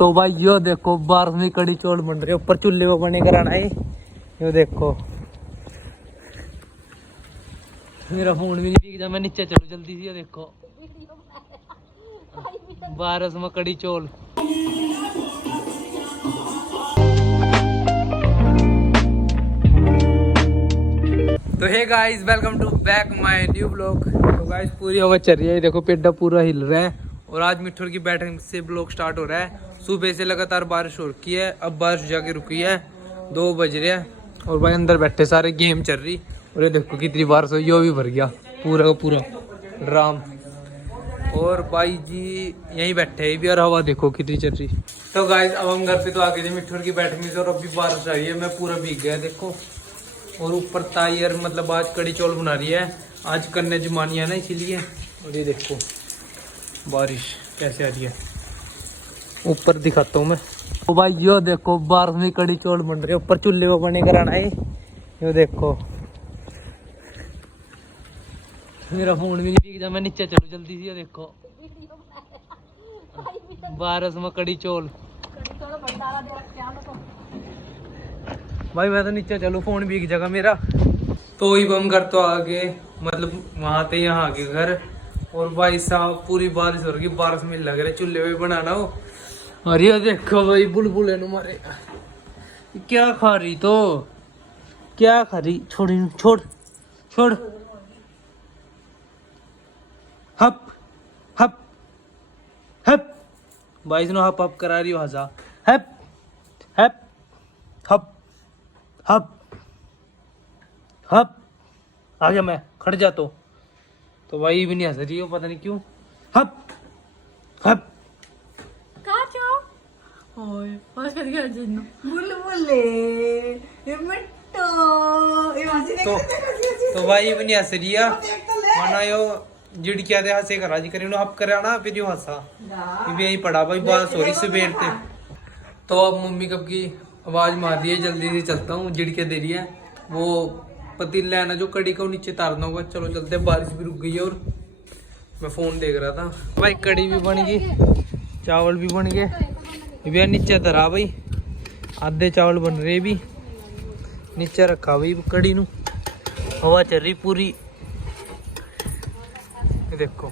तो भाई यो देखो 12वीं कड़ी चौल बन रहे ऊपर चूल्हे में बने कराना है। यो देखो मेरा फोन भी नहीं दिख मैं नीचे चलू जल्दी से। ये देखो 12 में कड़ी चौल। तो hey guys welcome to back my new blog. तो गाइस पूरी हवा चल रही है, देखो पेड़ा पूरा हिल रहा है और आज मिठुर की बैठक से ब्लॉग स्टार्ट हो रहा है। सुबह से लगातार बारिश हो रखी है, अब बारिश जाके रुकी है, 2 बज रहे हैं और भाई अंदर बैठे सारे गेम चल रही। और ये देखो कितनी बारिश हुई, यो भी भर गया पूरा का पूरा ड्राम। और भाई जी यहीं बैठे भी और हवा देखो कितनी चल रही। तो गाइस अब हम घर पे तो आ गए थे मिठुर की बैठक में से और अभी बारिश आई है, मैं पूरा भीग गया देखो। और ऊपर तायर मतलब आज कड़ी चौल बना रही है, आज कन्या जमानी है ना इसीलिए। और ये देखो बारिश कैसे आ रही है, ऊपर दिखाता हूँ मैं। तो भाई यो देखो 12वीं कड़ी चौल बन रहे ऊपर चूल्हे में बने कराना है। यो देखो मेरा फोन भी नहीं दिख मैं नीचे चलू जल्दी से। ये देखो 12 में कड़ी चौल। भाई मैं तो नीचे चलू फोन भीग जाएगा मेरा। तो ही हम घर तो आ गए, मतलब वहां थे यहाँ आगे घर। और भाई साहब पूरी बारिश हो रही, बारिश में लग रहा चूल्हे पे बनाना हो। और ये देखो भाई बुलबुले मारे क्या खा रही, तो क्या खा रही, छोड़ छोड़ छोड़। हप हप हप भाई नो हप हप करा रही हो हजा। हप हप हप हप हप आ गया, मैं खड़ जा तो भाई भी नहीं हंस रही हो पता नहीं क्यों। हप हप तो भाई भी नहीं हंस रही है माना यो जिड़ क्या थे हंसे करा जी करे हप करा ना फिर यो हंसा भी यही पड़ा भाई बात हो रही सुबह थे। तो अब मम्मी कब की आवाज मार रही है, जल्दी से चलता हूँ, जिड़ के दे रही है वो पतीला है ना जो कड़ी का नीचे तारना होगा। चलो चलते, बारिश भी रुक गई है और मैं फोन देख रहा था। भाई कड़ी भी बन गई, चावल भी बन गए, भैया नीचे धरा भाई आधे चावल बन रहे भी नीचे रखा भाई कड़ी नू। हवा चल रही पूरी, ये देखो।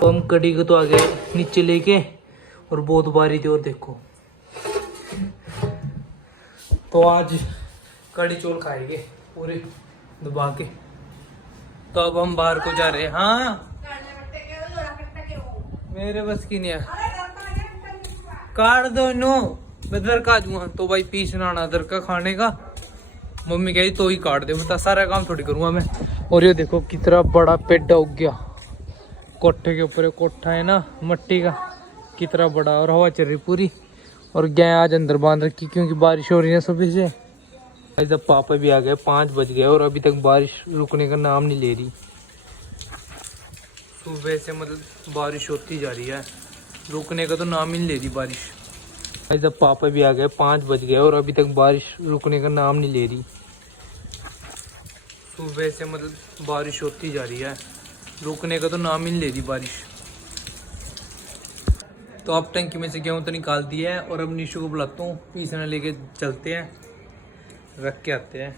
तो हम कड़ी को तो आ गए नीचे लेके और बहुत बारी थी और देखो। तो आज कड़ी चौल खाएंगे पूरे दबा के। तो अब हम बाहर को जा रहे हैं। हाँ मेरे बस की नहीं है, काट दो नो मैं दर का दूंगा। तो भाई पीसना आना दर का खाने का, मम्मी कही तो ही काट दे, बता सारा काम थोड़ी करूंगा मैं। और ये देखो कितना बड़ा पेड़ा उग गया कोठे के ऊपर, कोठा है ना मट्टी का, कितना बड़ा। और हवा चल रही पूरी और गाय आज अंदर बांध रखी क्योंकि बारिश हो रही है सुबह से। जब पापा भी आ गए 5 बज गए और अभी तक बारिश रुकने का नाम नहीं ले रही। सुबह से मतलब बारिश होती जा रही है, रुकने का तो नाम ही नहीं ले रही बारिश। जब पापा भी आ गए 5 बज गए और अभी तक बारिश रुकने का नाम नहीं ले रही। सुबह से मतलब बारिश होती जा रही है, रुकने का तो नाम ही नहीं ले रही बारिश। तो अब टंकी में से गेहूँ तो निकाल दिया है और अब निशु को बुलाता हूँ, पीसना लेके चलते हैं, रख के आते हैं।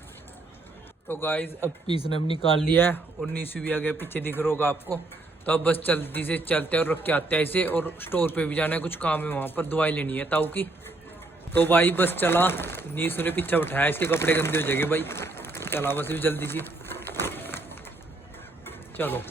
तो गाइज अब पीसना भी निकाल लिया है और निशु भी आ गया, पीछे दिख रहा होगा आपको। तो अब बस जल्दी से चलते हैं और रख के आते हैं इसे। और स्टोर पे भी जाना है, कुछ काम है वहाँ पर, दवाई लेनी है ताऊ की। तो भाई बस चला, निशु ने पीछे उठाया, इसके कपड़े गंदे हो जाएंगे भाई। चला बस भी जल्दी सी, चलो।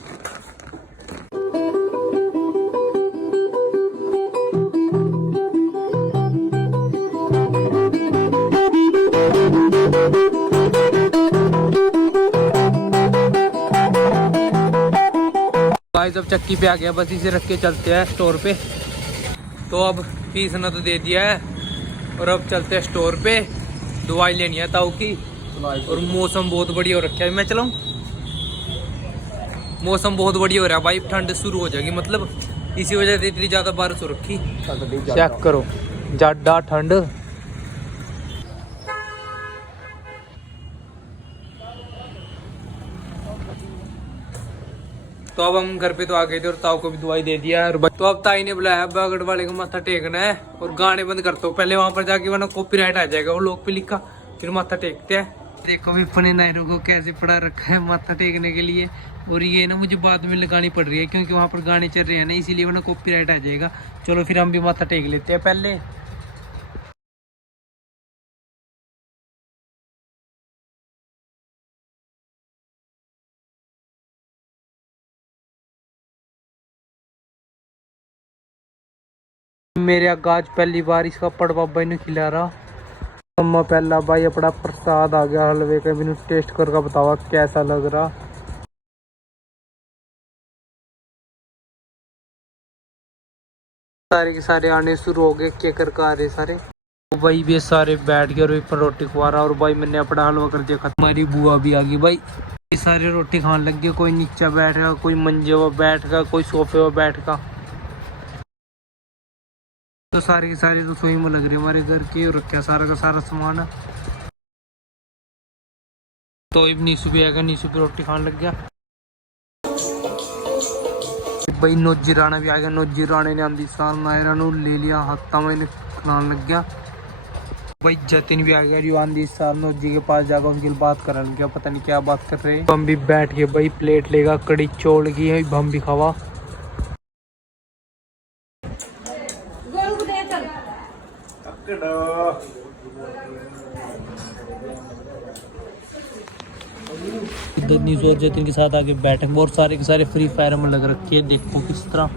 गाइस अब चक्की पे आ गया, बस इसे रख के चलते हैं स्टोर पे। तो अब पीसना तो दे दिया है और अब चलते हैं स्टोर पे, दवाई लेनी है ताऊ की। और मौसम बहुत बढ़िया हो रखा है, मैं चलाऊं? मौसम बहुत बढ़िया हो रहा है भाई, ठंड शुरू हो जाएगी, मतलब इसी वजह से इतनी ज्यादा बारिश हो रखी। चेक करो ज्यादा ठंड। तो अब हम घर पे तो आ गए थे और ताऊ को भी दवाई दे दिया है। और तो अब ताई ने बुलाया बागड़ वाले को माथा टेकना है और गाने बंद करता हूँ पहले वहां पर जाके, वरना कॉपीराइट आ जाएगा। वो लोग पे लिखा फिर माथा टेकते हैं। देखो भी फने नायरों को कैसे पड़ा रखा है माथा टेकने के लिए। और ये ना मुझे बाद में लगानी पड़ रही है क्योंकि वहां पर गाने चल रहे हैं ना, इसीलिए वरना कॉपीराइट आ जाएगा। चलो फिर हम भी माथा टेक लेते हैं पहले। मेरे आगाज पहली बार इसका पड़वा भाई ने खिला रहा। अम्मा पहला भाई अपना प्रसाद आ गया हलवे का, भी टेस्ट करके बतावा कैसा लग रहा। सारे के सारे आने शुरू हो गए, क्या कर आ रहे सारे। तो भाई भी सारे बैठ गए और ऊपर रोटी खवा रहा। और भाई मैंने अपना हलवा कर दिया खत्म। हमारी बुआ भी आ गई भाई, ये सारे रोटी खाने लग गए। कोई नीचे बैठेगा, कोई मंजे पर बैठेगा, कोई सोफे पर बैठेगा। तो सारी की सारी रसोई में लग रही है हमारे घर की, और रखा सारा का सारा सामान। तो अब नीसू भी आएगा, नीसू भी रोटी खाने लग गया। भाई नोजी राणा भी आ गया। नोजी राणे ने आंधी साल नायरा ले लिया हाथा में खिलाने लग गया। भाई जतिन भी आ गया। जो आंधी साल नोजी के पास जाकर उनकी बात करने लग गया, पता नहीं क्या बात कर रहे हैं। हम भी बैठ के भाई प्लेट लेगा कड़ी चौड़ की है, हम भी खावा। जतिन के साथ आके बैठे और सारे के सारे फ्री फायर में लग रखे हैं। देखो किस तरह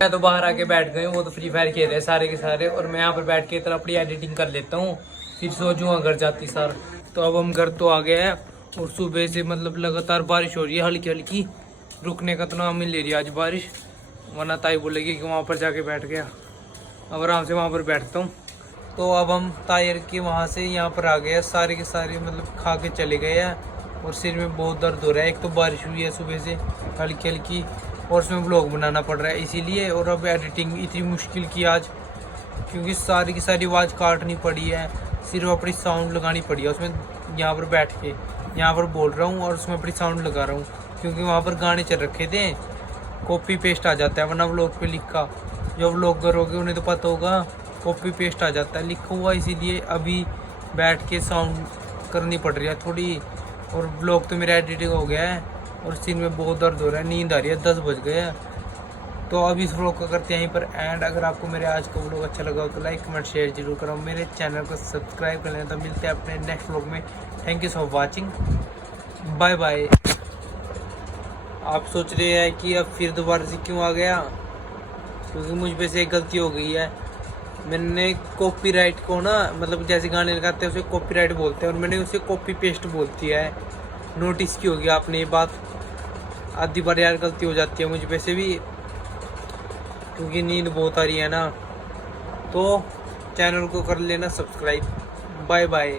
मैं तो बाहर आके बैठ गए, वो तो फ्री फायर खेल रहे हैं सारे के सारे। और मैं यहाँ पर बैठ के अपनी एडिटिंग कर लेता हूँ, फिर सो जाऊँगा घर जाती सार। तो अब हम घर तो आ गए हैं और सुबह से मतलब लगातार बारिश हो रही है, हल्की हल्की। रुकने का तो नाम ही ले रही है आज बारिश, वरना ताई बोलेगी कि वहाँ पर जाके बैठ गया। अब आराम से वहाँ पर बैठता हूँ। तो अब हम तायर के वहाँ से यहाँ पर आ गए हैं। सारे के सारे मतलब खा के चले गए हैं और सिर में बहुत दर्द हो रहा है। एक तो बारिश हुई है सुबह से हल्की हल्की, और उसमें ब्लॉग बनाना पड़ रहा है इसीलिए। और अब एडिटिंग इतनी मुश्किल की आज, क्योंकि सारी की सारी आवाज़ काटनी पड़ी है, सिर्फ अपनी साउंड लगानी पड़ी है उसमें। यहाँ पर बैठ के यहाँ पर बोल रहा हूँ और उसमें अपनी साउंड लगा रहा हूँ, क्योंकि वहाँ पर गाने चल रखे थे। कॉपी पेस्ट आ जाता है, वरना व्लॉग पे लिखा, जो व्लॉगर होगे उन्हें तो पता होगा, कॉपी पेस्ट आ जाता है लिखा हुआ। इसीलिए अभी बैठ के साउंड करनी पड़ रही है थोड़ी। और ब्लॉग तो मेरा एडिटिंग हो गया है और सिर में बहुत दर्द हो रहा है, नींद आ रही है, 10 बज गए हैं। तो अब इस व्लॉग का करते हैं यहीं पर एंड। अगर आपको मेरे आज का व्लॉग अच्छा लगा हो तो लाइक कमेंट शेयर जरूर करो, मेरे चैनल को सब्सक्राइब कर लेना। तो मिलते हैं अपने नेक्स्ट व्लॉग में। Thank you for watching, bye bye. आप सोच रहे हैं कि अब फिर दोबारा से क्यों आ गया, क्योंकि मुझ पे से एक गलती हो गई है। मैंने कॉपीराइट को ना, मतलब जैसे गाने लगाते हैं उसे कॉपीराइट बोलते हैं, और मैंने उसे कॉपी पेस्ट बोल दिया है। नोटिस की होगी आपने ये बात। आधी बार यार गलती हो जाती है मुझ पे से भी, क्योंकि नींद बहुत आ रही है ना। तो चैनल को कर लेना सब्सक्राइब। Bye bye.